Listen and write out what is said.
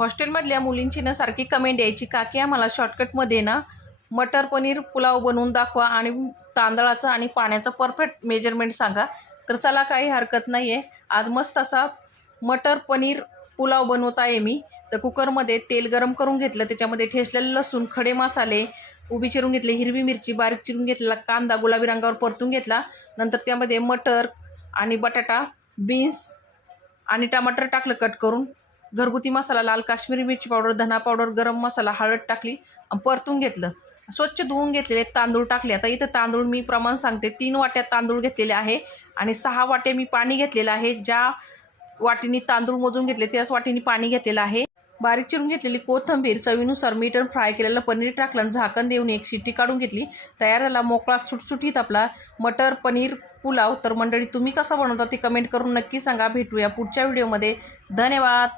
हॉस्टेलमधल्या मुलींची ना सारखी कमेंट यायची, काकी आम्हाला शॉर्टकटमध्ये ना मटर पनीर पुलाव बनवून दाखवा आणि तांदळाचं आणि पाण्याचं परफेक्ट मेजरमेंट सांगा. तर चला, काही हरकत नाही आहे. आज मस्त असा मटर पनीर पुलाव बनवत आहे मी. तर कुकरमध्ये तेल गरम करून घेतलं, त्याच्यामध्ये ठेचलेलं लसूण, खडे मसाले उभी चिरून घेतले, हिरवी मिरची बारीक चिरून घेतलेला कांदा गुलाबी रंगावर परतून घेतला. नंतर त्यामध्ये मटर आणि बटाटा, बीन्स आणि टमाटर टाकलं कट करून. घरगुती मसाला, लाल काश्मीरी मिरची पावडर, धना पावडर, गरम मसाला, हळद टाकली आणि परतून घेतलं. स्वच्छ धुवून घेतलेले तांदूळ टाकले. आता इथं तांदूळ मी प्रमाण सांगते, 3 वाट्या तांदूळ घेतलेले आहे आणि 6 वाटे मी पाणी घेतलेलं आहे. ज्या वाटीनी तांदूळ मोजून घेतले त्याच वाटीनी पाणी घेतलेलं आहे. बारीक चिरून घेतलेली कोथिंबीर, चवीनुसार मीठ, फ्राय केलेलं पनीर टाकलं, झाकण देऊन एक शिट्टी काढून घेतली. तयार झाला मोकळा सुटसुटीत आपला मटर पनीर पुलाव. तर मंडळी, तुम्ही कसा बनवता ते कमेंट करून नक्की सांगा. भेटूया पुढच्या व्हिडिओमध्ये. धन्यवाद.